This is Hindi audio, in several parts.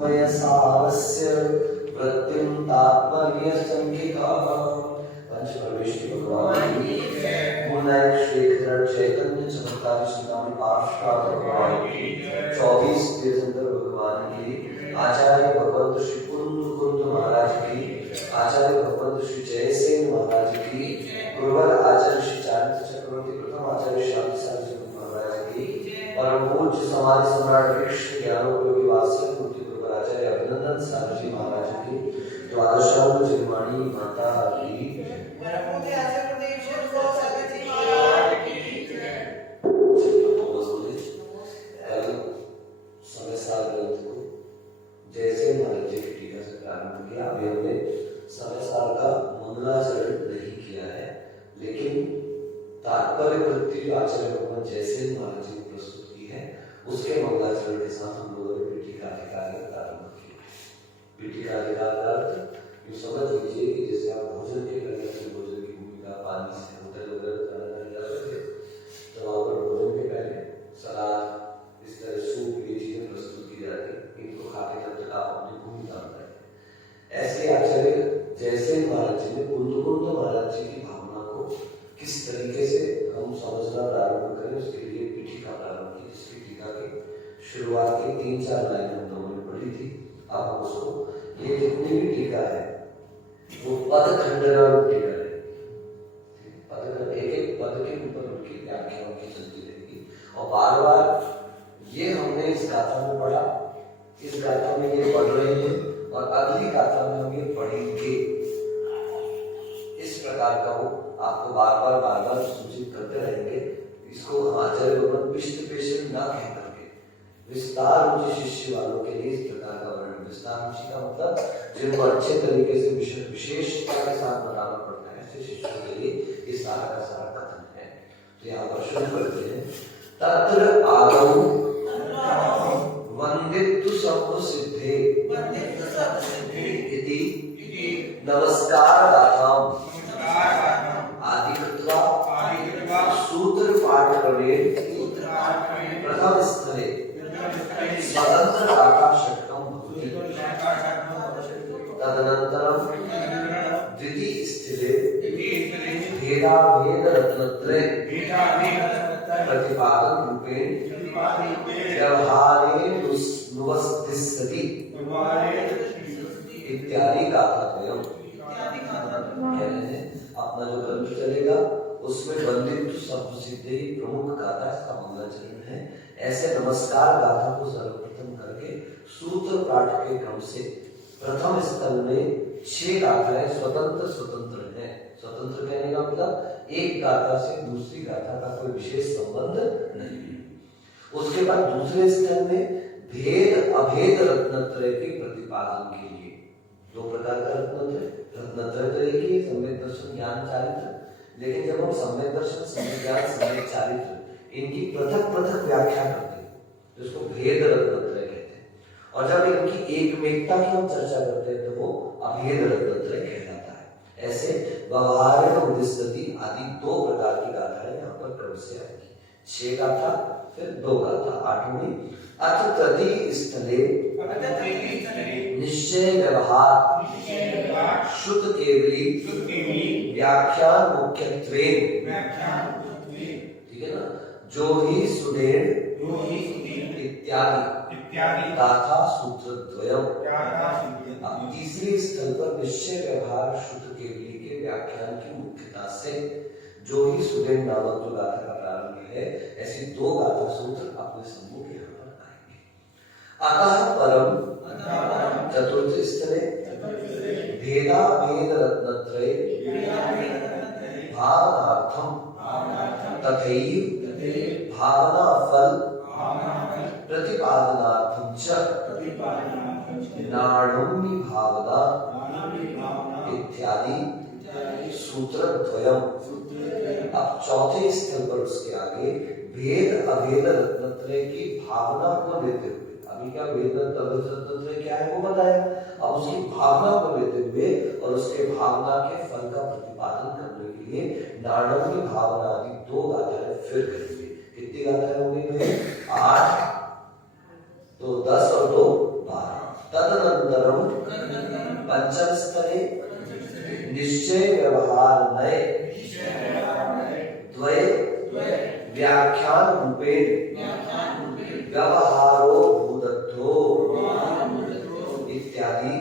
सावस्य वृत्तिं तात्पर्यशंकिका पंच परमेश्वरी भगवान की पूर्ण श्री चैतन्य चमत्कार सुनामी पाठशाला भगवान की 24 तीर्थंकर भगवान की आचार्य भगवंत श्री कुंद महाराज की आचार्य भगवंत श्री जयसेन महाराज की गुरुवर आचार्य श्री चारित्र चक्रवर्ती प्रथम आचार्य शांति साधु महाराज की परम पूज्य समाज सम्राट कृष्ण ज्ञानोपयोगी वात्सल्य मूर्ति गुरुवर आचार्य अभिनंदन सारजी महाराज की द्वादशांग जिनवाणी माता की समय साल ग्रंथ को जैसे महाराज जी की टीका से प्रारंभ किया। अभी हमने समय साल का मंगलाचरण नहीं किया है, लेकिन तात्पर्य वृत्ति जो आचार्य भगवान जैसे महाराज जी ने प्रस्तुत की है उसके मंगलाचरण के साथ हम लोगों ने पीठिकाधिकार का प्रारंभ किया। पीठिकाधिकार का अर्थ ये समझ लीजिए कि जैसे आप भोजन के करने से भोजन की भूमिका पानी से होटल वगैरह जाते थे, तो वहाँ पर भोजन के पहले सलाद इस तरह सूप ये चीजें प्रस्तुत की जाती, इनको खाते तब तक आप अपनी भूमिका बनाए। ऐसे आचार्य जैसे महाराज जी ने कुंद महाराज जी की भावना को किस तरीके से हम समझना प्रारंभ करें उसके लिए पीठिका प्रारंभ की, जिसकी टीका की शुरुआत की 3-4 लाइन हम लोगों ने पढ़ी थी। अब हम उसको ये जितनी भी टीका है वो पद खंडना टीका है, पद एक एक पद के ऊपर उनकी व्याख्या उनकी चलती रहेगी और बार बार ये हमने इस गाथा में पढ़ा, इस गाथा में ये पढ़ रहे हैं और अगली गाथा में हम ये पढ़ेंगे। इस प्रकार का वो आपको बार बार सूचित करते रहेंगे। इसको आचार्य भगवान पिष्ट पेशन ना कह करके विस्तार रुचि शिष्य वालों के लिए इस प्रकार का वर्णन। विस्तार रुचि का मतलब जिनको अच्छे तरीके से विशेषता के साथ बताना पड़ता है, ऐसे शिष्यों के लिए ये सारा का सारा कथन है। तो यहाँ पर शुरू करते हैं। तत्र आदौ वंदितु सब सिद्धे इति नमस्कार गाथाम आदिकृत्वा सूत्र पाठ क्रमेण प्रथम स्थले स्वतंत्र गाथा षट्कं भवति। तदनन्तरं द्वितीय स्थले भेदाभेद रत्नत्रय प्रतिपादन रूपेण व्यवहारे नुवस्तिस्सति इत्यादि गाथाद्वयम्। अपना जो ग्रंथ चलेगा उसमें वंदित सब सिद्धि प्रमुख गाथा इसका मंगलाचरण है। ऐसे नमस्कार गाथा को सर्वप्रथम करके सूत्र पाठ के क्रम से प्रथम स्थल में 6 गाथाएं स्वतंत्र है। स्वतंत्र कहने का मतलब एक गाथा से दूसरी गाथा का कोई विशेष संबंध नहीं है। उसके बाद दूसरे स्थल में भेद अभेद रत्नत्रय के प्रतिपादन के लिए 2 प्रकार का रत्नत्रय तो एक ही सम्यक दर्शन ज्ञान चारित्र, लेकिन जब हम सम्यक दर्शन सम्यक ज्ञान सम्यक चारित्र इनकी पृथक व्याख्या करते हैं तो इसको भेद रत्नत्रय कहते हैं, और जब इनकी एकमेकता की हम चर्चा करते हैं तो वो अभेद रत्नत्रय कहलाता है। ऐसे व्यवहार उद्दिष्टि आदि 2 प्रकार की गाथाएं यहाँ पर क्रम से आएगी। 6 गाथा फिर 2 गाथा। 8वीं अथ तृतीय स्थले निश्चय व्यवहार शुद्ध केवली व्याख्यान मुख्यत्वेन, ठीक है ना, जो ही सुदेन इत्यादि गाथा सूत्रद्वयम्। अब तीसरे स्थल पर निश्चय व्यवहार शुद्ध केवली के व्याख्यान की मुख्यता से जो ही सुदेन नामक जो गाथा का प्रारंभ है, ऐसी 2 गाथा सूत्र अपने सम्मुख यहाँ पर आएंगे। अतः परम चतुर्थ स्थले भेदा भेद रत्नत्रय भावनार्थम तथैव भावना फल प्रतिपादनार्थम च नाणुम्य भावना इत्यादि सूत्रद्वयम्। अब चौथे स्थल पर उसके आगे भेद अभेद रत्नत्रय की भावना को लेते हुए, अभी क्या भेद अभेद रत्नत्रय क्या है वो बताया, अब उसकी भावना को लेते हुए और उसके भावना के फल का प्रतिपादन करने के लिए नाणुम्य भावना आदि 2 गाथाएं फिर करेंगे। कितनी गाथाएं होंगी? 8, तो 10 और 2 12। पंचम स्तरे निश्चय व्यवहार नए द्वय व्याख्यान रूपेण व्यवहारो भूदत्तो इत्यादि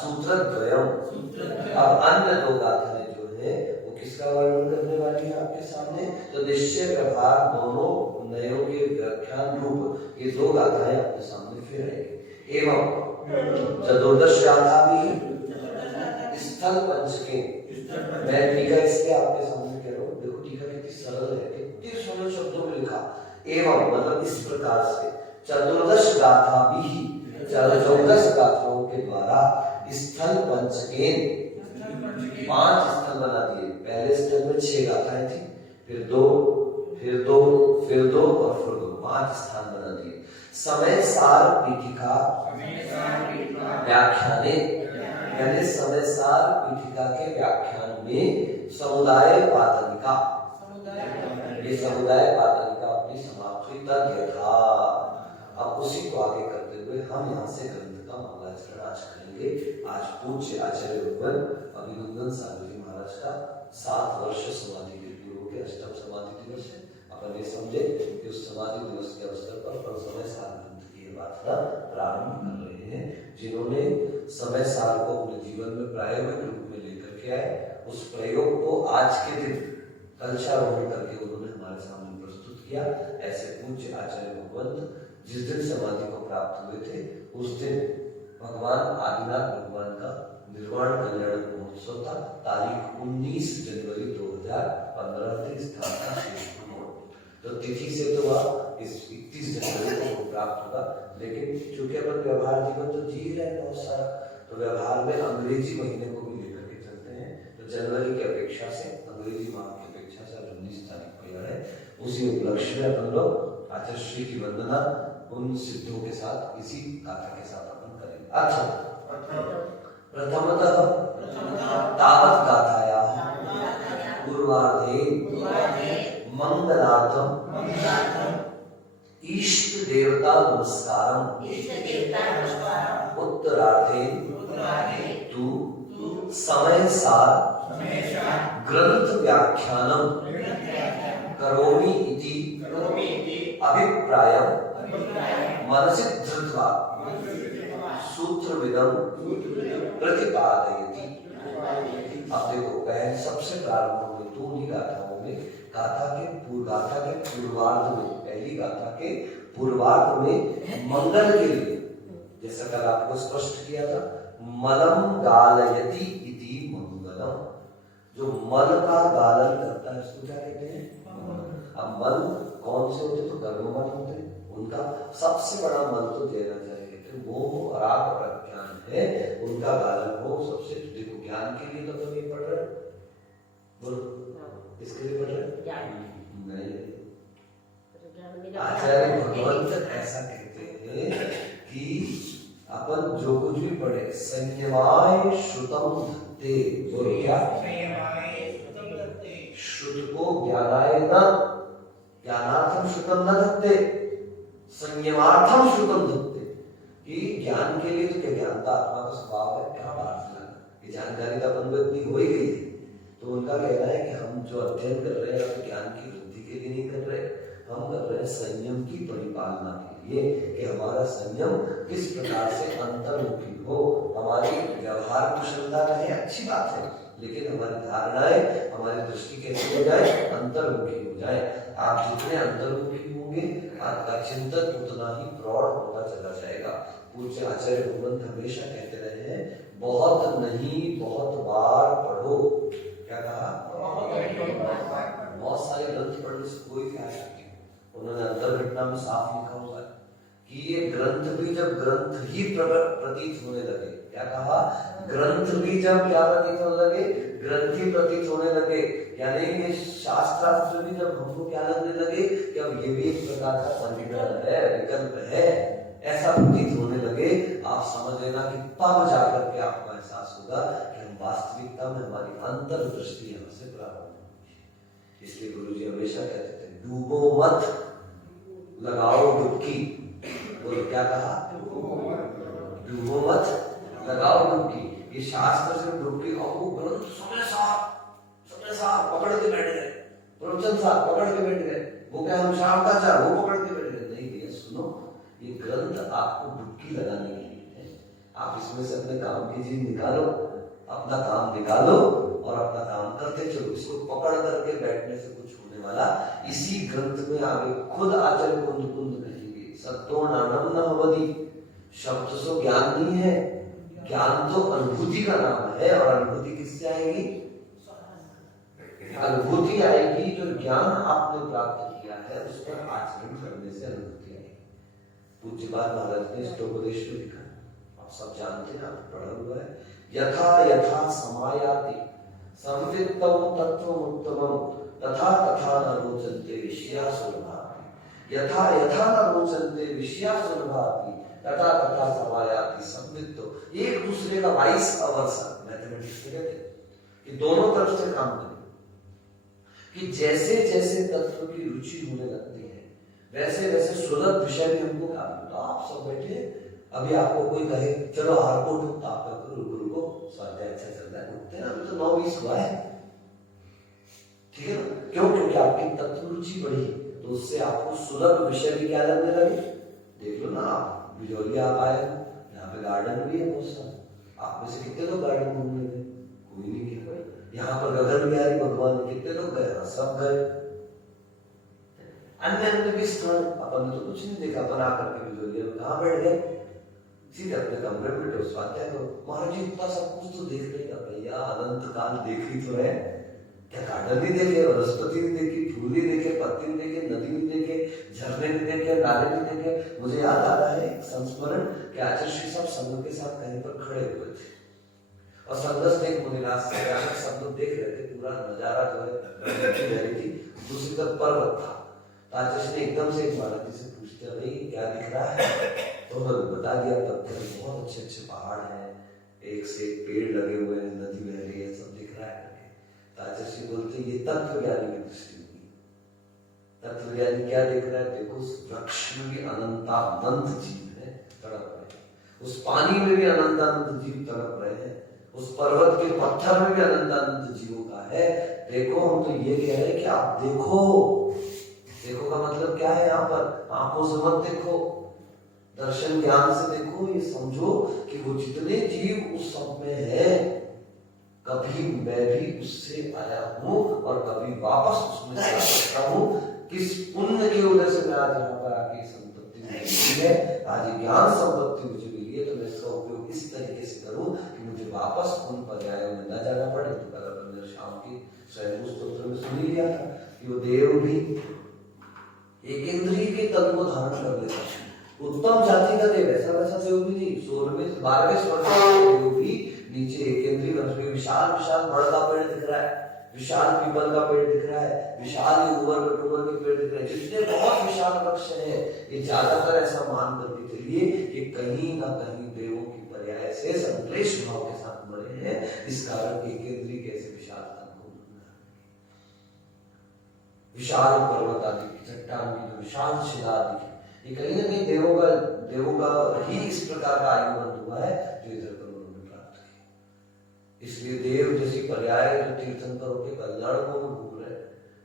सूत्रद्वयम्। अब अन्य दो गाथाएं जो है वो किसका वर्णन करने वाली है आपके सामने? तो निश्चय व्यवहार दोनों नयों के व्याख्यान रूप ये दो गाथाएं आपके सामने फिर आएंगी। एवं चतुर्दश गाथा भी स्थल पंचके, मैं टीका इसलिए आपके सामने कह रहा हूँ, देखो टीका कितनी सरल है, कितने सरल शब्दों में लिखा। एवं मतलब इस प्रकार से चतुर्दश गाथा भी, 14 गाथाओं के द्वारा स्थल पंचकेन 5 स्थल बना दिए। पहले स्थल में 6 गाथाएं थी, फिर 2 और फिर 2, 5 स्थान बना दिए। समय सार पीठिका व्याख्याने, यानी समय सार पीठिका के व्याख्यान में समुदाय पातनिका, ये समुदाय पातनिका अपनी समाप्ति तक यथा। अब उसी को आगे करते हुए हम यहाँ से ग्रंथ का मंगलाचरण आज करेंगे। आज पूज्य आचार्य भगवान अभिनंदन सागर जी महाराज का 7 वर्ष समाधि के पूर्व के अष्टम समाधि दिवस है। अपन ये समझे कि उस समाधि दिवस के अवसर पर समय सार ग्रंथ की वार्ता प्रारंभ कर रहे हैं। जिन्होंने समय सार को अपने जीवन में प्रायोगिक रूप में लेकर के आए, उस प्रयोग को आज के दिन कलशारोहण करके उन्होंने हमारे सामने प्रस्तुत किया। ऐसे पूज्य आचार्य भगवंत जिस दिन समाधि को प्राप्त हुए थे उस दिन भगवान आदिनाथ भगवान का निर्वाण कल्याण महोत्सव था। तारीख 19 जनवरी 2015 से स्थापना शेष हुआ। तो तिथि से तो वह इस 31 जनवरी को प्राप्त होगा, लेकिन चूंकि अपन व्यवहार जीवन तो जी रहे हैं बहुत सारा, तो व्यवहार में अंग्रेजी महीने को भी लेकर के चलते हैं। तो जनवरी की अपेक्षा से अंग्रेजी माह की अपेक्षा से 19 तारीख को यह है। उसी उपलक्ष्य में अपन लोग आचार्य श्री की वंदना उन सिद्धों के साथ इसी गाथा के साथ अपन करेंगे। अच्छा, प्रथमतः तावत गाथाया पूर्वार्धे मंगलार्थम इष्ट देवता नमस्कारम उत्तरार्धे तु समय सार ग्रंथ व्याख्यानम करोमि इति अभिप्रायम मनसि धृत्वा सूत्रविदं प्रतिपादयति। अब देखो, पहले सबसे प्रारंभ में 2 ही गाथाओं में गाथा के पूर्वार्ध में, पहली गाथा के पूर्वार्ध में मंगल के लिए, जैसा कल आपको स्पष्ट किया था, मलम गालयति इति मंगलम। जो मल का गालन करता है उसको क्या कहते हैं? अब मल कौन से होते? तो कर्ममल होते हैं। उनका सबसे बड़ा मल तो देनाचार्य कहते हैं, वो राग और अज्ञान है, उनका गालन हो सबसे। देखो, ज्ञान के लिए तो ये पढ़ रहे, बोलो इसके लिए पढ़ रहे नहीं। आचार्य भगवंत ऐसा कहते हैं कि अपन जो कुछ भी पढ़े, संयमाय श्रुतम धत्ते, बोलो क्या? श्रुत को ज्ञानाय न, ज्ञानार्थम श्रुतम न धत्ते, संयमार्थम श्रुतम धत्ते। कि ज्ञान के लिए तो क्या, ज्ञान का आत्मा का स्वभाव है, क्या बात है, ये जानकारी तो अपन को इतनी हो ही गई है। तो उनका कहना है कि हम जो अध्ययन कर रहे हैं, ज्ञान की वृद्धि के लिए नहीं कर रहे, हम कर रहे हैं संयम की परिपालना के लिए, कि हमारा संयम किस प्रकार से अंतर्मुखी हो। हमारी व्यवहार कुशलता रहे, अच्छी बात है, लेकिन हमारी धारणाएं, हमारी दृष्टि कैसे हो जाए? अंतर्मुखी हो जाए। आप जितने अंतर्मुखी होंगे, आपका चिंतन उतना ही प्रौढ़ होता चला जाएगा। पूज्य आचार्य भगवंत हमेशा कहते रहे हैं, बहुत नहीं बहुत बार पढ़ो। क्या कहा? बहुत सारे ग्रंथ पढ़ने से कोई फायदा नहीं। उन्होंने अंतर घटना में साफ लिखा हुआ है कि ये ग्रंथ भी जब ग्रंथ ही प्रतीत होने लगे, क्या कहा? ग्रंथ भी जब क्या प्रतीत होने लगे? ग्रंथ ही प्रतीत होने लगे। यानी ये शास्त्रार्थ भी जब हमको क्या लगने लगे कि अब ये भी एक प्रकार का संविधान है, विकल्प है, ऐसा प्रतीत होने लगे, आप समझ लेना कि तब जाकर के आपको एहसास होगा कि हम वास्तविकता में हमारी अंतर्दृष्टि यहाँ से प्रारंभ होगी। इसलिए गुरुजी हमेशा कहते थे, डूबो मत, लगाओ डुबकी। बोलो क्या कहा? डूबो मत, लगाओ ये शास्त्र से डुबकी, और वो ग्रंथ सबने साथ पकड़ के बैठ गए, प्रवचन साथ पकड़ के बैठ गए, वो क्या हम शाम का चार वो पकड़ के बैठ गए। नहीं भैया सुनो, ये ग्रंथ आपको डुबकी लगाने के लिए है। आप इसमें से अपने काम की चीज निकालो, अपना काम निकालो और अपना काम करते चलो। इसको पकड़ करके बैठने से कुछ होने वाला, इसी ग्रंथ में आगे खुद आचार्य कुंद कुंद कहेंगे, सत्तो नानम न भवति, शब्द से ज्ञान नहीं है, ज्ञान तो अनुभूति का नाम है। और अनुभूति किससे आएगी? अनुभूति आएगी जो ज्ञान आपने प्राप्त किया है उस पर आचरण करने से अनुभूति आएगी। पूज्यपाद महाराज ने स्तोपदेश में लिखा, आप सब जानते हैं, आप पढ़ा हुआ है, यथा यथा समायाति संवित्तम तत्वम उत्तमम तथा तथा न रोचन्ते विषया सुलभाति, यथा यथा न रोचन्ते विषया सुलभाति तथा तथा समायाति संवित्तो। एक दूसरे का वाइस अवर्सा, मैथमेटिक्स में कहते हैं कि दोनों तरफ से काम करें, कि जैसे जैसे तत्व की रुचि होने लगती है वैसे वैसे सुलभ विषय भी हमको काफी। तो आप सब बैठे, अभी आपको कोई कहे चलो हारकोट हो, तो आप रुको स्वाध्याय अच्छा चल रहा है, उठते ना, अभी तो 9:20 हुआ है, ठीक है ना? क्यों? क्योंकि आपकी तत्व रुचि बढ़ी, तो उससे आपको सुलभ विषय भी क्या लगने लगे। देख लो ना, आप बिजौलिया आप आए हो, यहाँ पे गार्डन भी है बहुत सारा, आप में से कितने लोग गार्डन घूमने गए? कोई नहीं गया। यहाँ पर गगन बिहारी भगवान कितने लोग गए? सब गए। अन्य अन्य भी स्थान अपन ने तो कुछ नहीं देखा, अपन आकर के बिजौलिया में कहाँ बैठ गए? सीधे अपने कमरे में बैठो, स्वाध्याय करो। महाराज जी इतना सब कुछ तो देख लेगा भैया, अनंत काल देख ही तो है, क्या गार्डन नहीं देखे, वनस्पति नहीं देखी, फूल नहीं देखे, पत्ती नहीं देखे, नदी नहीं देखे, झरने नहीं देखे, नाले नहीं देखे। मुझे याद आ रहा है एक संस्मरण कि आचार्य श्री साहब संघ के साथ कहीं पर खड़े हुए थे और संघर्ष एक मुनिराज से सब लोग देख रहे थे, पूरा नजारा जो है थी, दूसरी तरफ पर्वत था। आचार्य ने एकदम से एक महाराज जी से पूछते, भाई क्या दिख रहा है? तो उन्होंने बता दिया, पत्थर बहुत अच्छे अच्छे पहाड़ हैं, एक से एक पेड़ लगे हुए हैं, नदी बह रही है, सब दिख रहा है। आचार्य बोलते ये तत्व ज्ञानी की दृष्टि होगी। तत्व ज्ञानी क्या देख रहा है? देखो उस वृक्ष में भी अनंतानंत जीव है, तड़प रहे हैं, उस पानी में भी अनंतानंत जीव तड़प रहे हैं, उस पर्वत के पत्थर में भी अनंतानंत जीवों का है। देखो हम तो ये कह रहे हैं कि आप देखो। देखो का मतलब क्या है? यहाँ पर आंखों से मत देखो, दर्शन ज्ञान से देखो। ये समझो कि वो जितने जीव उस सब में है, कभी मैं भी उससे आया हूँ और कभी वापस उसमें जा सकता हूँ। किस पुण्य की वजह से मैं आज यहाँ पर आके संपत्ति मिली है, आज ज्ञान संपत्ति मुझे मिली है, तो मैं इसका उपयोग इस तरीके से करूँ कि मुझे वापस उन पर्यायों में न जाना पड़े। तो कल अपन शाम की स्वयं स्तोत्र में सुन लिया था कि वो देव भी एक इंद्रिय के तन को धारण कर लेता है। उत्तम जाति का देव, ऐसा वैसा देव भी नहीं, 16वें 12वें स्वर्ग का देव भी नीचे एक इंद्रिय वंश में विशाल विशाल बड़ का पेड़ दिख रहा है, विशाल पीपल का पेड़ दिख रहा है, विशाल उमर के पेड़ दिख रहे हैं, जितने बहुत विशाल वृक्ष है, ये ज्यादातर ऐसा मान करके चलिए कि कहीं ना कहीं देवों की पर्याय से संश्लेष भाव के साथ मरे हैं। इस कारण एक इंद्रिय कैसे विशाल तन को विशाल पर्वत आदि की चट्टान की जो विशाल शिला आदि की, ये कहीं ना कहीं देवों का ही इस प्रकार का आयुमंत हुआ है जो इधर पर उन्होंने प्राप्त किया। इसलिए देव जैसी पर्याय जो तीर्थंकरों के कल्याण को घूम रहे,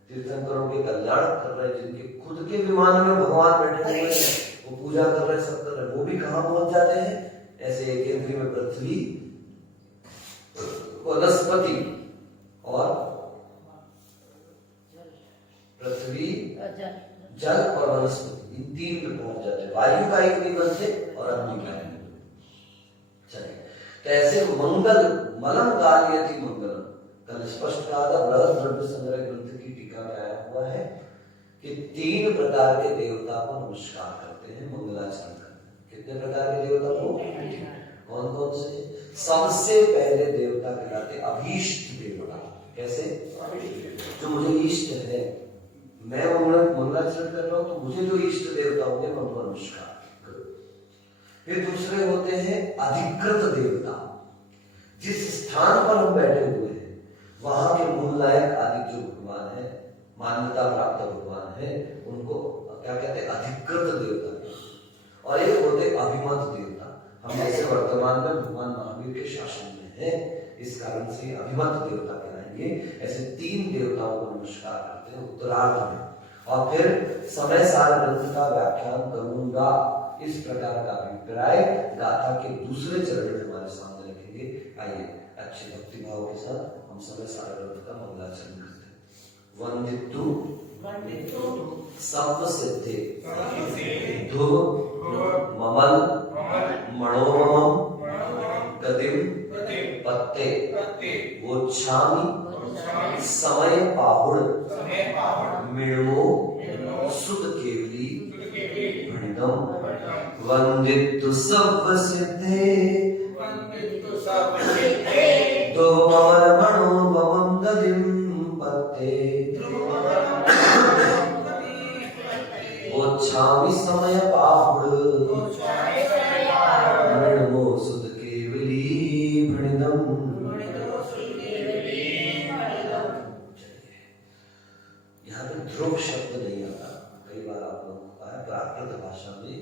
तीर्थंकरों के कल्याण कर रहे, जिनके खुद के विमान में भगवान बैठे हुए हैं, वो पूजा कर रहे, सब कर रहे, वो भी कहाँ पहुंच जाते हैं? ऐसे एक इंद्रिय में पृथ्वी, वनस्पति और पृथ्वी, जल और वनस्पति, इन तीन में पहुंच जाते हैं। वायु का एक नहीं बनते और अग्नि का एक नहीं। चलिए, तो ऐसे मंगल मलम गालियति मंगलम, कल स्पष्ट कहा था, बृहद द्रव्य संग्रह ग्रंथ की टीका में आया हुआ है कि 3 प्रकार के देवता को नमस्कार करते हैं, मंगलाचरण करते हैं। कितने प्रकार के देवता को? कौन कौन से? सबसे पहले देवता कहलाते अभीष्ट देवता। कैसे? जो मुझे इष्ट है, मैं मंगलाचरण कर रहा हूं, तो मुझे जो इष्ट देवता होंगे मैं उनको नमस्कार करूं। फिर दूसरे होते हैं अधिकृत देवता, जिस स्थान पर हम बैठे हुए हैं वहां के मूलनायक आदि जो भगवान है, मान्यता प्राप्त भगवान है, उनको क्या कहते हैं? अधिकृत देवता। और एक होते अभिमत देवता, हम जैसे वर्तमान में भगवान महावीर के शासन में, हैं, इस कारण से अभिमत देवता कहलाएंगे। ऐसे 3 देवताओं को नमस्कार करते हैं उत्तरार्ध में। और फिर समय सार ग्रंथ का व्याख्यान करूंगा, इस प्रकार का अभिप्राय गाथा के दूसरे चरण में हमारे सामने रखेंगे। आइए अच्छे भक्ति भाव के साथ हम समय सार ग्रंथ का मंगलाचरण करते हैं। वंदितु सप्त सिद्धे धुव ममल मणोमम गतिम पत्ते वोच्छामि समय पाहुड़ मिणो सुत केवली भणिदम वंदितु सप्त सिद्धे धुव ममल मणोमम गतिम पत्ते वोच्छामि समय पाहुड़ मृणमो सुत केवली भणिदम। यहाँ पे ध्रुव शब्द नहीं आता, कई बार आप लोगों को कहा है प्राकृत भाषा में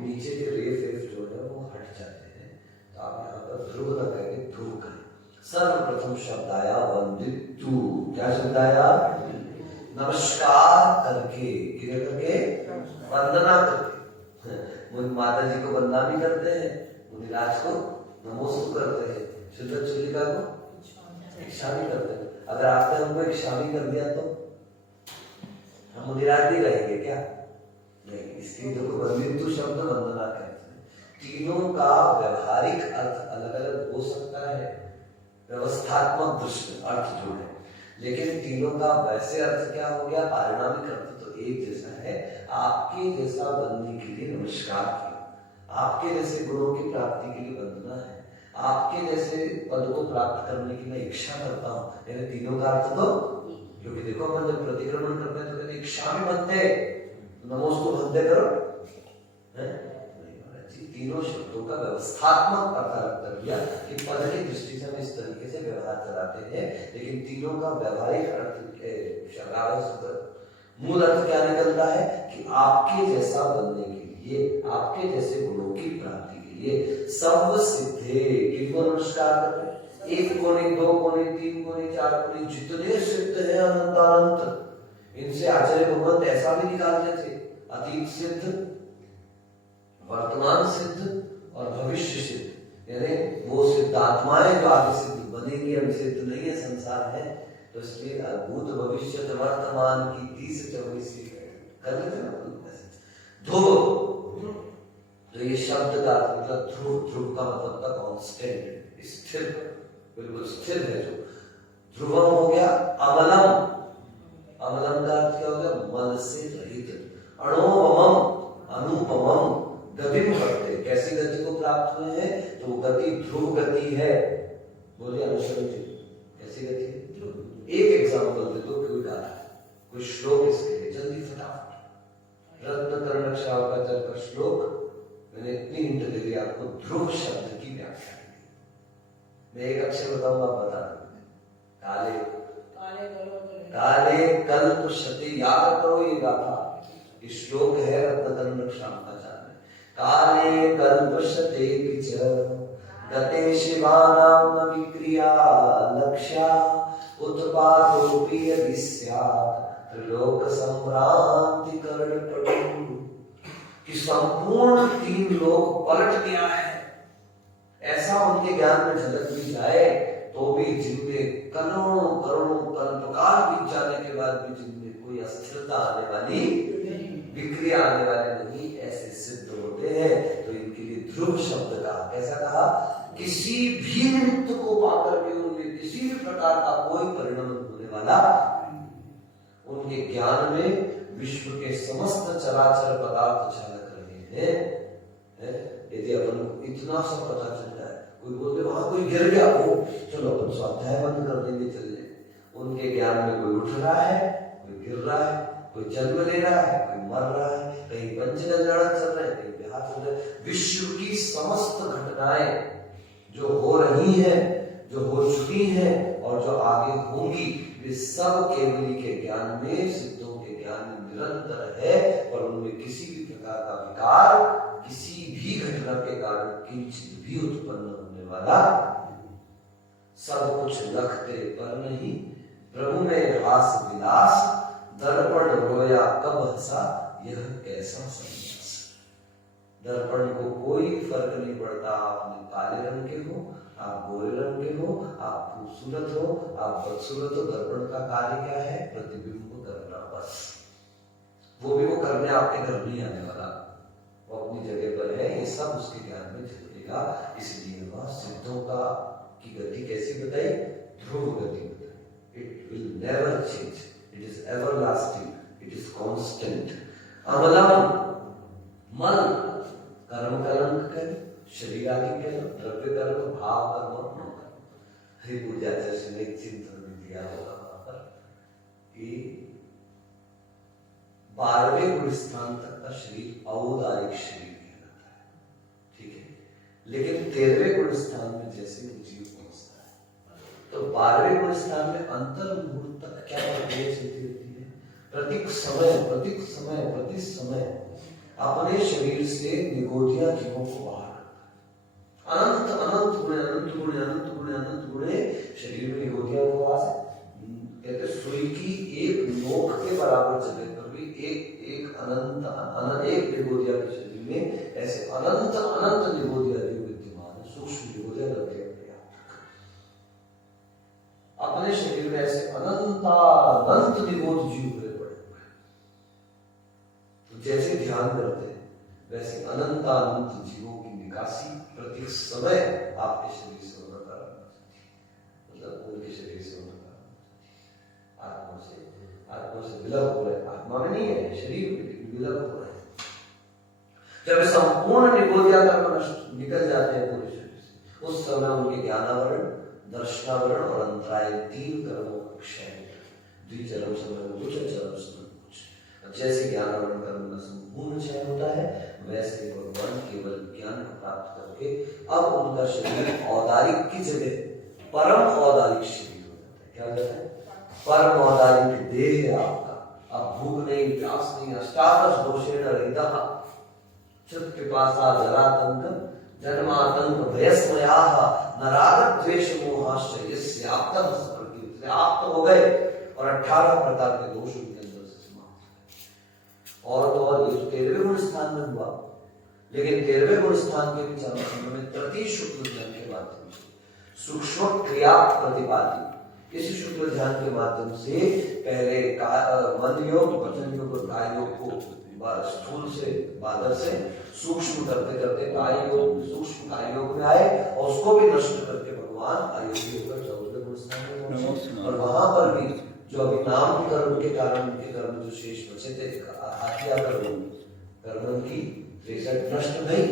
नीचे के रेफ एफ जो है वो हट जाते हैं, तो आप यहाँ पर ध्रुव न कहेंगे ध्रुव कहें। सर्वप्रथम शब्द आया वंदितु, क्या शब्द आया? नमस्कार करके, क्या करके? वंदना करके। मुनि माता जी को वंदना भी करते हैं, मुनिराज को नमोस्तु करते हैं, शुद्ध चुलिका को इच्छा भी करते हैं। अगर आपने हमको इच्छा भी कर दिया तो हम मुनिराज नहीं रहेंगे क्या? नहीं, इसलिए देखो वंदितु शब्द वंदना कहते हैं। तीनों का व्यवहारिक अर्थ अलग अलग हो सकता है, व्यवस्थात्मक दृष्टि अर्थ जो है, लेकिन तीनों का वैसे अर्थ क्या हो गया? पारिणामिक अर्थ तो एक जैसा है। आपके जैसा बनने के लिए नमस्कार किया, आपके जैसे गुणों की प्राप्ति के लिए वंदना है, आपके जैसे पद को प्राप्त करने की मैं इच्छा करता हूँ। यानी तीनों का अर्थ तो, क्योंकि देखो अपन जब प्रतिक्रमण करते हैं तो कहते इच्छा में बनते, नमोस्तु बनते करो है? तीनों शब्दों का व्यवस्थात्मक अर्थ कर दिया कि पद की दृष्टि से हम इस तरीके से व्यवहार कराते हैं, लेकिन तीनों का व्यवहारिक अर्थ मूल अर्थ क्या निकलता है कि आपके जैसा बनने के लिए, आपके जैसे गुणों की प्राप्ति के लिए सर्व सिद्धे, किनको नमस्कार कर रहे हैं? 1 कोणि 2 कोणि 3 कोणि 4 कोणि जितने सिद्ध है अनंतानंत, इनसे आचार्य भगवंत ऐसा भी निकालते थे, अतीत सिद्ध, वर्तमान सिद्ध और भविष्य सिद्ध। यानी वो सिद्धात्माएं जो आगे सिद्ध बनेंगी, हम सिद्ध नहीं है, संसार है, तो इसलिए भूत भविष्य वर्तमान की 30-24 कर लेते ना ध्रुव। तो ये शब्द का मतलब ध्रुव, ध्रुव का मतलब था कांस्टेंट, स्थिर, बिल्कुल स्थिर है जो। ध्रुवम हो गया अमलम, अमलम का अर्थ क्या हो गया? मल से रहित। अणोपमम, अनुपमम, गतिम करते, कैसी गति को प्राप्त हुए हैं? तो गति ध्रुव गति है। बोलिए अनुसरण जी, कैसी गति है? एक एग्जांपल दे दो, कोई गाना है, कोई श्लोक इसके लिए जल्दी फटाफट। रत्न कर्णक्षावकाचार्य का श्लोक, मैंने इतनी हिंट दे दी आपको, ध्रुव शब्द की व्याख्या की। मैं एक अक्षर बताऊंगा, आप बता देंगे। काले कल्प शते, याद करो ये गाथा, ये श्लोक है रत्न कर्णक्षावकाचार्य में। काले कल्प शते किच गते शिवानां विक्रिया लक्ष्या उत्पादोपि यदि स्यात् त्रिलोक संभ्रांति कर्णपटु, कि संपूर्ण 3 लोक पलट गया है, ऐसा उनके ज्ञान में झलक भी जाए तो भी जिनमें करोड़ों करोड़ों कल्पकाल बीत जाने के बाद भी जिनमें कोई अस्थिरता आने वाली, विक्रिया आने वाले नहीं, ऐसे सिद्ध होते हैं। तो इनके लिए ध्रुव शब्द कहा। कैसा कहा? किसी भी निमित्त को पाकर के उनमें किसी भी प्रकार का कोई परिणाम होने वाला, उनके ज्ञान में विश्व के समस्त चराचर पदार्थ चालक रहे हैं। यदि अपन को इतना सा पता चल जाए, कोई बोलते वहां कोई गिर गया हो, चलो अपन स्वाध्याय बंद कर देंगे, चल जाए। उनके ज्ञान में कोई उठ रहा है, कोई गिर रहा है, कोई जन्म ले रहा है, कोई मर रहा है, कहीं पंचकल्याण चल रहे हैं, कहीं विहार चल रहे हैं। विश्व की समस्त घटनाएं जो हो रही हैं, जो हो चुकी हैं और जो आगे होंगी, वे सब केवली के ज्ञान में, सिद्धों के ज्ञान में निरंतर है, और उनमें किसी भी प्रकार का विकार, किसी भी घटना के कारण किंचित भी उत्पन्न होने वाला। सब कुछ लखते पर नहीं, प्रभु में हास विलास, दर्पण रोया कब हंसा, यह कैसा संन्यास। दर्पण को कोई फर्क नहीं पड़ता, आप काले रंग के हो, आप गोरे रंग के हो, आप खूबसूरत हो, आप बदसूरत हो, दर्पण का कार्य क्या है? प्रतिबिंब को करना, बस। वो भी वो करने आपके घर नहीं आने वाला, वो अपनी जगह पर है, ये सब उसके ज्ञान में झलकेगा। इसलिए वह सिद्धों का की गति कैसी बताई? ध्रुव गति बताई। It will never change, it is everlasting, it is constant. अमलम, मन कर्म कलंक कर, शरीर आदि के द्रव्य कर्म, भाव कर्म, मन कर्म। हरि पूजा जैसे ने चिंतन दिया होगा वहां पर कि 12वें गुण स्थान तक का शरीर औदारिक शरीर कहलाता है, ठीक है। लेकिन 13वें गुण स्थान में जैसे जीव पहुंचता है तो 12वें गुण स्थान में अंतर्मुहूर्त तक क्या प्रक्रिया चलती रहती है? प्रति समय अपने शरीर से निगोदिया जीवों को बाहर करता है। अनंत अनंत गुणे अनंत गुणे अनंत गुणे अनंत गुणे शरीर में निगोदिया उपवास है। कहते सुई की एक नोक के बराबर जगह पर भी एक अनंत एक निगोदिया के शरीर में ऐसे अनंत अनंत निगोदिया जीव विद्यमान है। सूक्ष्म निगोदिया लगते अपने शरीर में ऐसे अनंत निगोद जीव हुए पड़े हुए हैं। तो जैसे ध्यान करते हैं वैसे अनंत जीवों की निकासी प्रति समय आपके शरीर से होना प्रारंभ हो जाती है। मतलब उनके शरीर से होना प्रारंभ हो जाती है। आत्मा से विलय हो रहे, आत्मा में नहीं है, शरीर में विलय हो रहे हैं। जब संपूर्ण निगोदिया कर्म नष्ट निकल जाते हैं पूरे शरीर से, उस समय उनके ज्ञानावरण, दर्शनावरण और अंतराय 3 कर्मों का क्षय, द्विचरम समय कुछ, चरम समय कुछ। जैसे ज्ञानावरण कर्म का संपूर्ण क्षय होता है, वैसे भगवान केवल ज्ञान को प्राप्त करके अब उनका शरीर औदारिक की जगह परम औदारिक शरीर हो जाता है। क्या हो जाता है? परम औदारिक देह है आपका। अब भूख नहीं, प्यास नहीं, अष्टादश दोषेण रहितः, चित्त पिपासा जरातंक जन्मातंक भयस्मयाः न राग द्वेष मोहाश्चर्य यस्याप्तः समर्पित। आप तो हो गए और 18 प्रकार के दोष उनके अंदर से समाप्त। और तो और ये 13वें गुण स्थान में हुआ, लेकिन 13वें गुण स्थान के भी चरम समय में प्रति शुक्ल ध्यान के माध्यम से सूक्ष्म क्रिया प्रतिपादी, इस शुक्ल ध्यान के माध्यम से पहले मन योग, वचन योग और काय योग को स्थूल से बादल से सूक्ष्म करते करते काय योग, सूक्ष्म काय योग में आए और उसको भी नष्ट करके भगवान अयोगी होकर 14वें गुण स्थान में पहुंचे। और वहां पर भी जो अभी नाम कर्म के कारण उनके कर्म जो शेष बचे थे, आज्ञा कर्म की 63 नष्ट नहीं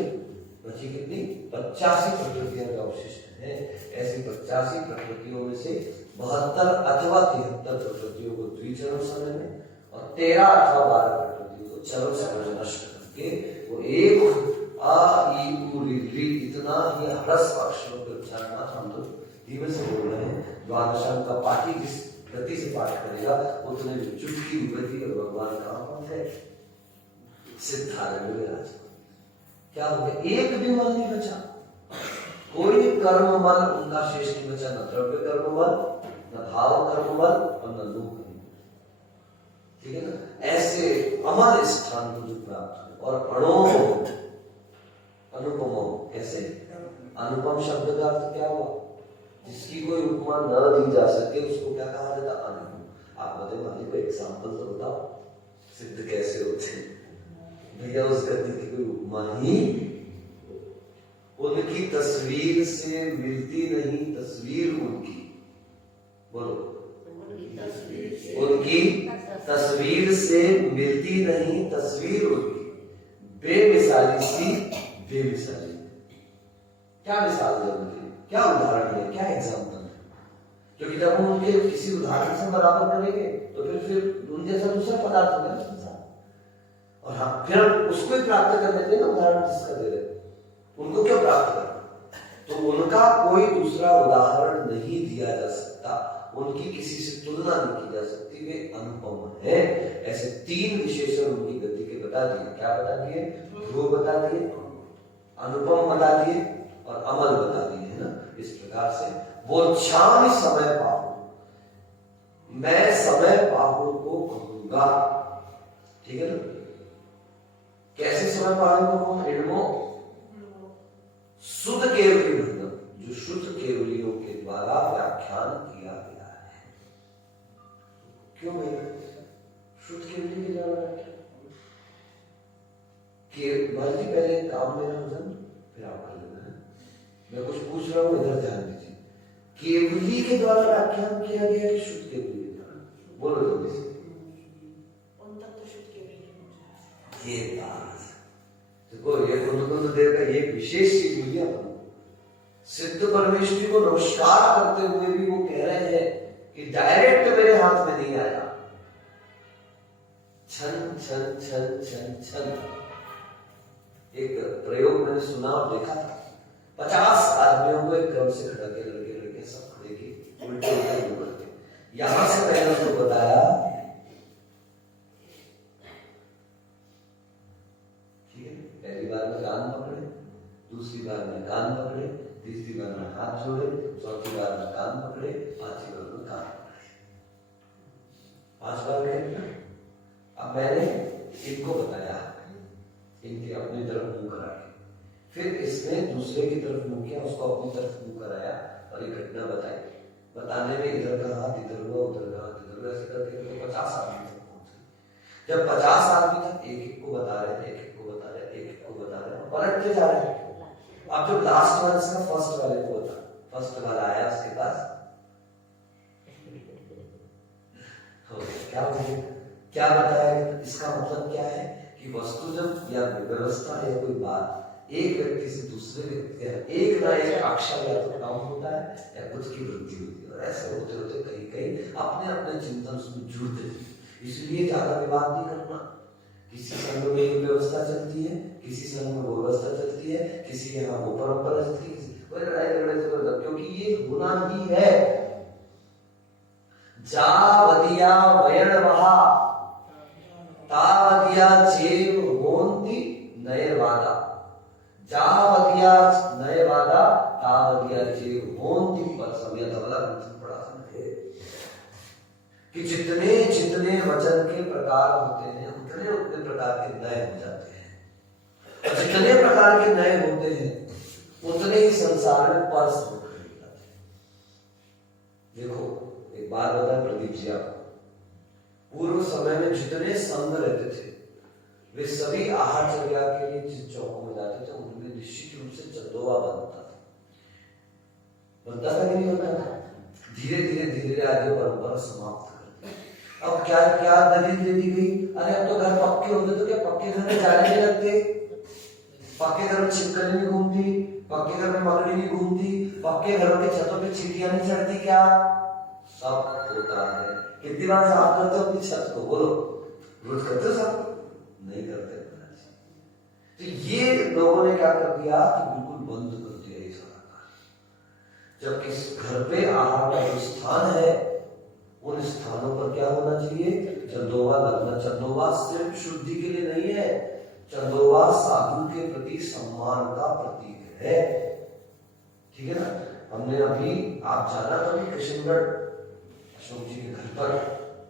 बची, कितनी? 85 प्रकृतियां जो अवशिष्ट है। ऐसी 85 प्रकृतियों में से 72 अथवा 73 प्रकृतियों को द्विचरम समय में और 13 अथवा 12 प्रकृतियों को चरम समय में नष्ट करके वो एक आ ई उ री इतना ही ह्रस्व अक्षरों के उच्चारण मात्र हम लोग धीमे से बोल रहे हैं। द्वादशांग का पाठी जिस गति से पाठ करेगा उतने चुटकी गति और भगवान कहाँ पहुंचे? सिद्धार्थ में विराज। क्या हो गया? एक भी मल नहीं बचा, कोई कर्म मल उनका शेष नहीं बचा, न द्रव्य कर्म मल, न भाव कर्म मल और न लोक कर्म। ठीक है ना? ऐसे अमर स्थान को जो प्राप्त हुए। और अनुपम कैसे? अनुपम शब्द का अर्थ क्या हुआ? जिसकी कोई उपमा न दी जा सके उसको क्या कहा जाता? अनुपम। आप बताइए, मान लीजिए एग्जाम्पल तो बताओ, सिद्ध कैसे होते हैं भैया? उस गति की कोई उपमा ही, उनकी तस्वीर से मिलती नहीं तस्वीर उनकी, बोलो, उनकी तस्वीर से मिलती नहीं तस्वीर उनकी, बेमिसाली सी बेमिसाली। क्या मिसाल है उनकी? क्या उदाहरण है? क्या एग्जाम्पल है? क्योंकि जब हम उनके किसी उदाहरण से बराबर करेंगे तो फिर उन जैसा दूसरा पदार्थ होगा ना संसार। और हाँ, फिर उसको ही प्राप्त कर लेते हैं ना, उदाहरण जिसका दे रहे उनको क्यों प्राप्त करना? तो उनका कोई दूसरा उदाहरण नहीं दिया जा सकता, उनकी किसी से तुलना नहीं की जा सकती, वे अनुपम है। ऐसे 3 विशेषण उनकी गति के बता दिए। क्या बता दिए? ध्रुव बता दिए, अनुपम बता दिए और अमल बता दिए, है ना? इस प्रकार से वो चांद समय पाहु, मैं समय पाहु को कहूंगा। ठीक है ना? कैसे समय पाहु को कहूं? इनको शुद्ध केवली मतलब जो शुद्ध केवलियों के द्वारा व्याख्यान किया गया है। क्यों भाई? शुद्ध केवली के द्वारा व्याख्यान के पहले काम मेरा वजन फिर आप कर लेना है। मैं कुछ पूछ रहा हूं, इधर ध्यान दीजिए। केवली के द्वारा व्याख्यान किया गया कि शुद्ध केवली के द्वारा? बोलो जल्दी से। उन तक तो शुद्ध केवली ये बात देखो, ये कुंद देव का ये विशेष चीज मिली अपन सिद्ध परमेश्वरी को नमस्कार करते हुए भी वो कह रहे हैं कि डायरेक्ट मेरे हाथ में नहीं आया, छन छन छन छन छन। एक प्रयोग मैंने सुना और देखा था, 50 आदमियों को एक क्रम से खड़ा के लड़के लड़के सब खड़े की उल्टे उल्टे मुड़ के यहां से मैंने उसको बताया, ठीक है, पहली बार में कान पकड़े, दूसरी बार में कान पकड़े, तीसरी बार में हाथ जोड़े, चौथी बार में कान पकड़े, पांचवी बार में कान पकड़े। 5 बार गए। अब मैंने इनको बताया, इनके अपनी तरफ मुंह करा के, फिर इसने दूसरे की तरफ मुंह किया, उसको अपनी तरफ मुंह कराया और ये घटना बताई। बताने में इधर का हाथ इधर हुआ, उधर का हाथ इधर हुआ, ऐसे करके 50 आदमी तक पहुंचे। जब 50 आदमी तक एक एक को बता रहे थे, एक एक को बता रहे, एक एक को बता रहे, पलटते जा रहे हैं। अब जो लास्ट वाला इसका फर्स्ट वाले को बता, फर्स्ट वाला आया उसके पास, क्या बताया? इसका मतलब क्या है कि वस्तु जब या व्यवस्था या कोई बात एक व्यक्ति से दूसरे व्यक्ति एक ना एक अक्षर या तो कम होता है या कुछ की वृद्धि होती है, और ऐसे होते होते कहीं कहीं अपने अपने चिंतन उसमें जुड़ते हैं। इसलिए ज्यादा विवाद नहीं करना। किसी संघ में एक व्यवस्था चलती है, किसी संघ में वो व्यवस्था चलती है, किसी के यहाँ वो परंपरा चलती है, कोई लड़ाई झगड़े से मतलब, क्योंकि ये होना ही है। जावदिया वयणवहा तावदिया चेव होन्ति नयवादा, जावदिया नयवादा तावदिया चेव होन्ति पर समय तबला पड़ा समझे कि जितने जितने वचन के प्रकार होते हैं उतने उतने प्रकार के नए हो जाते हैं, और जितने प्रकार के नए होते हैं उतने ही संसार में पर समझ जाते हैं। देखो एक बात बताए प्रदीप जी, आपको पूर्व समय में जितने संघ रहते थे वे सभी आहारचर्या के लिए जिस चौकों में जाते थे उनमें निश्चित रूप से चंदोवा बनता था कि नहीं बनता था? धीरे धीरे धीरे आगे परंपरा समाप्त कर दी। अब क्या क्या दलील दे दी गई? अरे अब तो घर पक्के हो गए, तो क्या पक्के घर में जाने नहीं लगते? पक्के घर में छिपकली नहीं घूमती, पक्के घर में मकड़ी नहीं घूमती, पक्के घरों के छतों पे चींटियां नहीं चढ़ती क्या? सब होता है। कितनी बार साफ करते हो अपनी छत को? बोलो, रोज करते हो साफ? नहीं करते। तो ये लोगों ने क्या कर दिया कि बिल्कुल बंद कर दिया ये सारा कार्य। जबकि इस घर पे आहार का जो स्थान है उन स्थानों पर क्या होना चाहिए? चंदोवा लगना। चंदोवा सिर्फ शुद्धि के लिए नहीं है, चंदोवा साधु के प्रति सम्मान का प्रतीक है। ठीक है ना? हमने अभी आप जाना कभी किशनगढ़ अशोक जी के घर पर,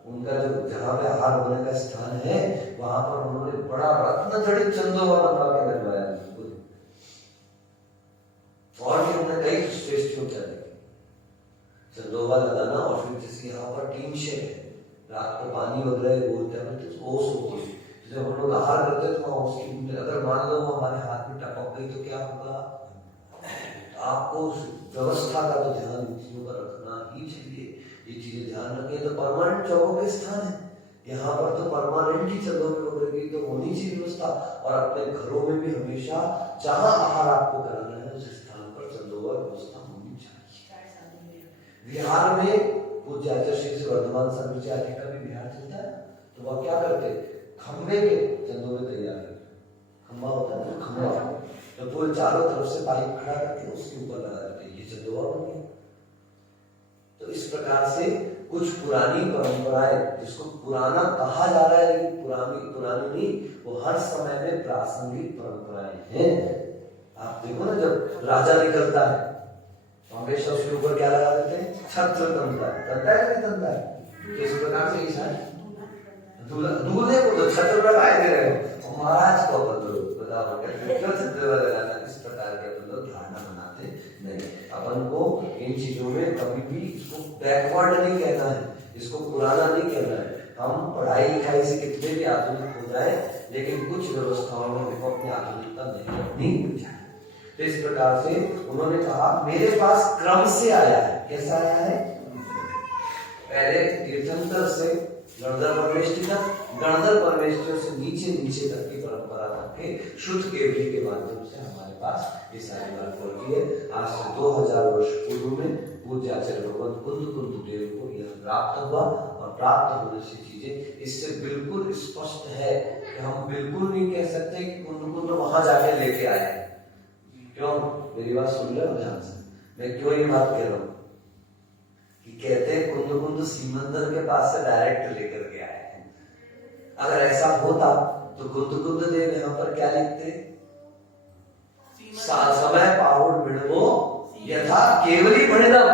उनका जो जहाँ पे आहार होने का स्थान है वहां पर उन्होंने बड़ा रत्न जड़ित चंदोवा बनवा के लगवाया है। और भी हमने कई श्रेष्ठ उपचार चंदोवा लगाना, और फिर जैसे यहाँ पर टीन शेड है, रात को पानी वगैरह बोलते हैं तो ओस होती है, जब हम लोग आहार करते हैं तो वहां उसकी अगर मान लो हमारे हाथ में टपक गई तो क्या होगा? आपको व्यवस्था का तो ध्यान इन चीजों का रखना ही चाहिए। ये चीजें ध्यान रखें। तो परमानेंट चौकों के स्थान है, यहाँ पर तो परमानेंट ही चंदोवे वगैरह की तो होनी चाहिए व्यवस्था। और अपने घरों में भी हमेशा जहाँ आहार आपको कराना है उस स्थान पर चंदोवा व्यवस्था होनी चाहिए। बिहार में पूज्य आचार्य श्री वर्धमान स्वामी जी आदि का भी बिहार चलता है, तो वह क्या करते? खंबे के चंदोवे तैयार करते। खंबा होता है ना, खंबा, तो पूरे चारों तरफ से पाइप खड़ा करके उसके ऊपर लगा देते, ये चंदोवा बन गया। तो इस प्रकार से कुछ पुरानी परंपराएं, जिसको पुराना कहा जा रहा है लेकिन पुरानी नहीं, वो हर समय में प्रासंगिक परंपराएं हैं। आप देखो ना, जब राजा निकलता है कांग्रेस शब्द के ऊपर क्या लगा देते हैं? छत्र तंत्र। तंत्र है कि नहीं तंत्र है? तो इस प्रकार से ईसा दूल्हे को तो छत्र लगाए दे रहे हो, महाराज को अपन तो बताओ क्यों छत्र लगाना? इस प्रकार के अपन लोग धारणा बनाते नहीं। अपन को इन चीजों में कभी भी इसको बैकवर्ड नहीं कहना है, इसको पुराना नहीं कहना है। हम पढ़ाई लिखाई से कितने भी आधुनिक हो जाए, लेकिन कुछ व्यवस्थाओं में देखो अपनी आधुनिकता नहीं रखनी चाहिए। तो इस प्रकार से उन्होंने कहा मेरे पास क्रम से आया है। कैसा आया है? पहले तीर्थंकर से गणधर परमेष्ठी तक, गणधर परमेष्ठियों से नीचे नीचे तक की परंपरा तक के शुद्ध केवली के माध्यम से हमारे पास ये सारी बात पहुंची है। आज से 2000 वर्ष पूर्व में पूज्य आचार्य भगवत कुंद देव को यह प्राप्त हुआ, और प्राप्त होने से चीजें इससे बिल्कुल स्पष्ट है कि हम बिल्कुल नहीं कह सकते कि कुंद वहां जाके लेके आए। क्यों? मेरी बात सुन रहे हो ध्यान से, मैं क्यों ये बात कह रहा हूं कि कहते हैं कुंद सीमंदर के पास से डायरेक्ट लेकर के आए हैं। अगर ऐसा होता तो कुंद देव यहाँ पर क्या लिखते? समय पाहुड़ मिड़वो यथा केवली भणिनम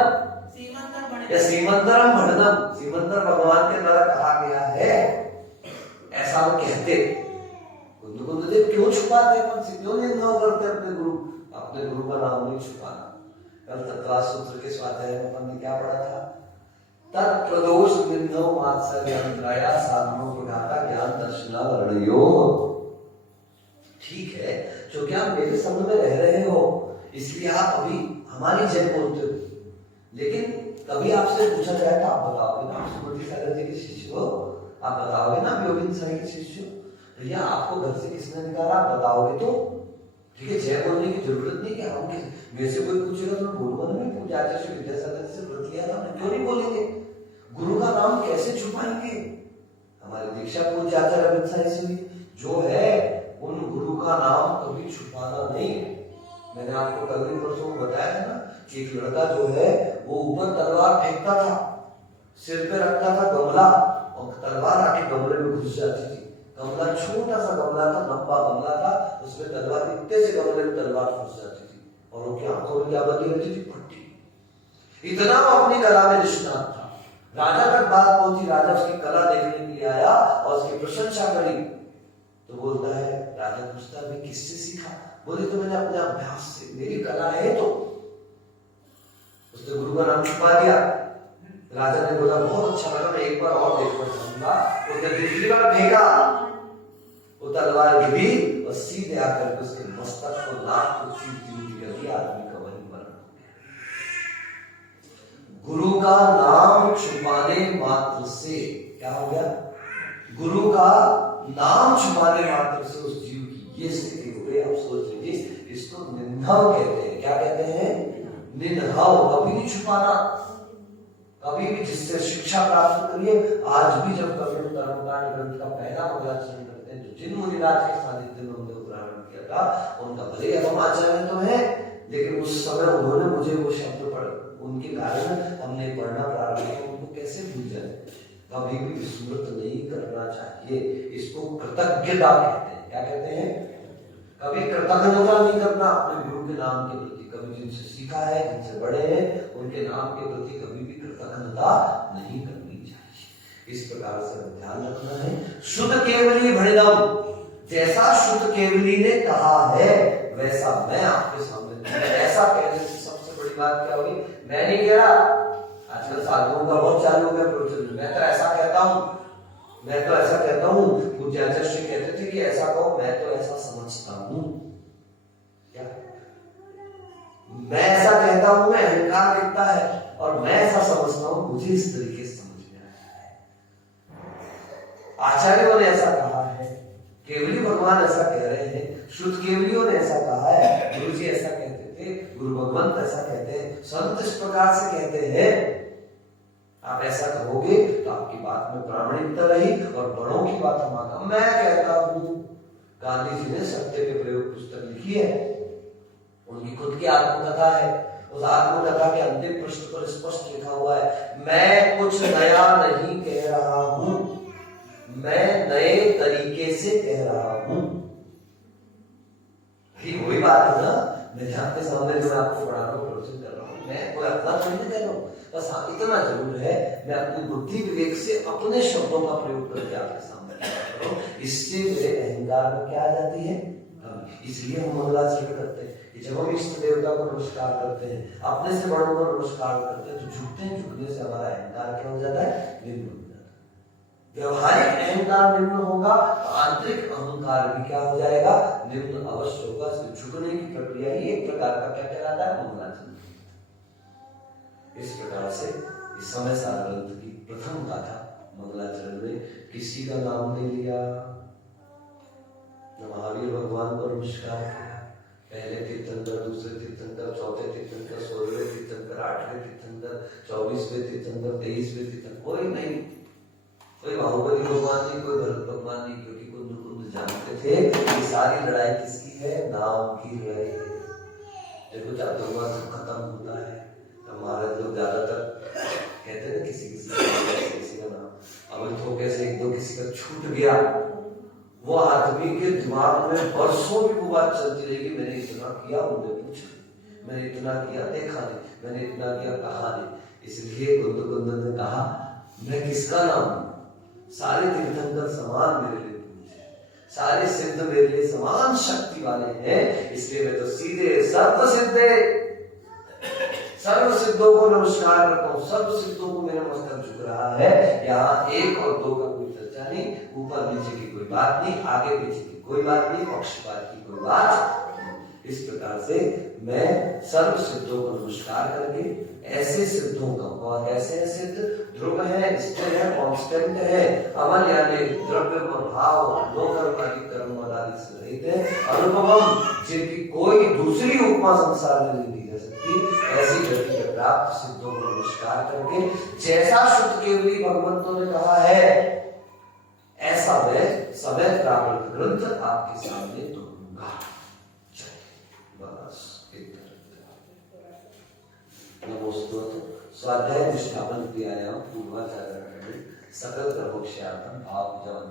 या सीमंदरम भणनम। सीमंदर भगवान के द्वारा कहा गया है, ऐसा वो कहते। कुंद देव क्यों छुपाते? अपन से क्यों निंदा करते अपने गुरु का नाम नहीं छुपाना। कल तत्वा सूत्र के स्वाध्याय में अपन ने क्या पढ़ा था? तत्प्रदोष बिंदु मात्सर्यंत्राया साधनों प्रघाता ज्ञान दर्शनावरणयो। ठीक है, जो कि आप मेरे संग में रह रहे हो इसलिए आप अभी हमारी जय बोलते हो, लेकिन कभी आपसे पूछा जाए तो आप बताओगे ना? सुमति सागर जी के शिष्य हो, आप बताओगे ना? योगिंद्र साई के शिष्य हो, भैया आपको घर से किसने निकाला? आप बताओगे तो ठीक है। जय बोलने की जरूरत नहीं कि हम मेरे से कोई पूछेगा तो मैं बोलूंगा ना मैं पूज्य आचार्य श्री विद्यासागर से व्रत लिया था, क्यों नहीं बोलेंगे? गुरु का नाम कैसे छुपाएंगे? हमारी दीक्षा पूज्य आचार्य अमित साई से हुई, जो है उन गुरु का नाम कभी छुपाना नहीं। मैंने आपको कल भी परसों बताया था ना कि एक लड़का जो है वो ऊपर तलवार फेंकता था, सिर पे रखता था गमला, और तलवार आके गमले में घुस जाती थी। गमला छोटा सा गमला था, लंबा गमला था, उसमें तलवार, इतने से गमले में तलवार फंस जाती थी, और उनकी आंखों में क्या बंधी रहती थी? पट्टी। इतना वो अपनी कला में निष्णात था। राजा तक बात पहुंची, राजा उसकी कला देखने के लिए आया और उसकी प्रशंसा करी, तो बोलता है, राजा पूछता है किससे सीखा? बोले तो मैंने अपने अभ्यास से, मेरी कला है। तो उसने गुरु का नाम छुपा दिया। राजा ने बोला बहुत अच्छा लगा, मैं एक बार और देखना चाहूंगा। उसने दूसरी बार फेंका, वो तलवार गिरी और सीधे आकर उसके मस्तक को नाक को चीर कर दिया। आदमी का वही मरण हो गया। गुरु का नाम छुपाने मात्र से क्या हो गया? गुरु का नाम छुपाने मात्र से उस जीव की ये स्थिति हो गई। आप सोच लीजिए, इसको निंदाव कहते हैं। क्या कहते हैं? निंदाव। कभी नहीं छुपाना, कभी भी जिससे शिक्षा प्राप्त करिए। आज भी जब कभी हम कर्मकांड ग्रंथ का पहला मंगलाचरण करते हैं, तो जिन मुनिराज के सानिध्य में हमने उदाहरण किया था, उनका भले हम आचार्य तो है, लेकिन उस समय उन्होंने मुझे वो शब्द पढ़, उनके कारण हमने पढ़ना प्रारंभ किया। उनको कैसे भूल जाए? कभी भी विस्मृत नहीं करना चाहिए। इसको कृतज्ञता कहते हैं। क्या कहते हैं? कभी कृतज्ञता नहीं करना अपने गुरु के नाम के प्रति। कभी जिनसे सीखा है, जिनसे बड़े हैं, उनके नाम के प्रति कभी भी कृतज्ञता नहीं करनी चाहिए। इस प्रकार से ध्यान रखना है। शुद्ध केवली भणिनम, जैसा शुद्ध केवली ने कहा है वैसा मैं आपके सामने। ऐसा कहने से सबसे बड़ी बात क्या होगी? मैं नहीं कह रहा, आजकल साधुओं का बहुत चालू हो गया प्रवचन, मैं तो ऐसा कहता हूं, मैं तो ऐसा कहता हूं। पूज्य आचार्य श्री कहते थे कि ऐसा कहो, मैं तो ऐसा समझता हूं। क्या मैं ऐसा कहता हूं? मैं अहंकार दिखता है और मैं ऐसा समझता हूं, मुझे इस तरीके से समझ में आया है। आचार्यों ने ऐसा कहा है, केवली भगवान ऐसा कह रहे हैं, शुद्ध केवलियों ने ऐसा कहा है, गुरु जी ऐसा कहते थे, गुरु भगवंत ऐसा कहते हैं, संत इस प्रकार से कहते हैं। आप ऐसा कहोगे तो आपकी बात में प्रामाणिकता रही और बड़ों की बात हम मैं कहता हूं। गांधी जी ने सत्य के प्रयोग पुस्तक लिखी है, उनकी खुद की आत्मकथा है। उस आत्मकथा के अंतिम प्रश्न पर स्पष्ट लिखा हुआ है, मैं कुछ नया नहीं कह रहा हूं, मैं नए तरीके से कह रहा हूं। वही बात है ना, मैं आपके सामने जो मैं आपको पढ़ा रहा हूँ, प्रवचन कर रहा हूँ, मैं कोई अपना थोड़ी नहीं कह रहा हूँ। बस हाँ इतना जरूर है, मैं अपनी बुद्धि विवेक से अपने शब्दों का प्रयोग करके आपके सामने कर रहा हूँ। इससे मेरे अहंकार में क्या आ जाती है? इसलिए हम मंगलाचरण करते हैं कि जब हम इष्ट देवता को नमस्कार करते हैं, अपने से बड़ों को नमस्कार करते हैं, तो झुकते हैं। झुकने से हमारा अहंकार क्या हो जाता है? निम्न हो जाता है। व्यवहारिक अहंकार निम्न होगा तो आंतरिक अहंकार भी क्या हो जाएगा? निम्न अवश्य होगा। झुकने की प्रक्रिया ही एक प्रकार का क्या कहलाता है? मंगलाचरण। इस प्रकार से इस समय सार ग्रंथ की प्रथम गाथा मंगलाचरण में किसी का नाम नहीं लिया, महावीर भगवान को नमस्कार किया। पहले तीर्थंकर, दूसरे तीर्थंकर, चौथे तीर्थंकर, 16वें तीर्थंकर, 8वें तीर्थंकर, 24वें तीर्थंकर, 23वें तीर्थंकर, कोई नहीं, कोई बाहुबली भगवान नहीं, कोई भरत भगवान नहीं, क्योंकि कुंद कुंद जानते थे कि सारी लड़ाई किसकी है? नाम की लड़ाई है। जब चातुर्मास खत्म होता है तो महाराज लोग ज्यादातर कहते हैं ना किसी का नाम, अब थोड़े से एक दो किसी का छूट गया, वो आदमी के दिमाग में बरसों भी वो बात चलती रहेगी, मैंने इतना किया, मुझे पूछा, मैंने इतना किया, देखा नहीं, मैंने इतना किया, कहा नहीं। इसलिए कुंद ने कहा, मैं किसका नाम? सारे तीर्थंकर समान मेरे लिए पूछे, सारे सिद्ध मेरे लिए समान शक्ति वाले हैं, इसलिए मैं तो सीधे सर्व सिद्धों को नमस्कार करता हूँ। सर्व सिद्धों को मेरा मस्तक झुक रहा है। यहाँ एक और दो का कोई चर्चा नहीं, ऊपर नीचे की कोई बात नहीं, आगे पीछे की कोई बात नहीं, पक्षपात की कोई बात नहीं। इस प्रकार से मैं सर्व सिद्धों को नमस्कार करके ऐसे सिद्धों का, और ऐसे सिद्ध ध्रुव है, स्थिर है, कांस्टेंट है, अमल यानी द्रव्य और भाव, दो कर्म आदि कर्म आदि से रहित है, अनुभवम, जिनकी कोई दूसरी उपमा संसार में नहीं दी जा सकती, ऐसी गति के प्राप्त सिद्धों को नमस्कार करके जैसा शुद्ध केवली भगवंतों ने कहा है, ऐसा मैं समय प्राकृत ग्रंथ आपके सामने तोड़ूंगा। बस नमोस्तुते स्वाध्याय निष्ठापन क्रियायां पूर्वाचार्य सकल प्रभुक्षार्थम भाव जवन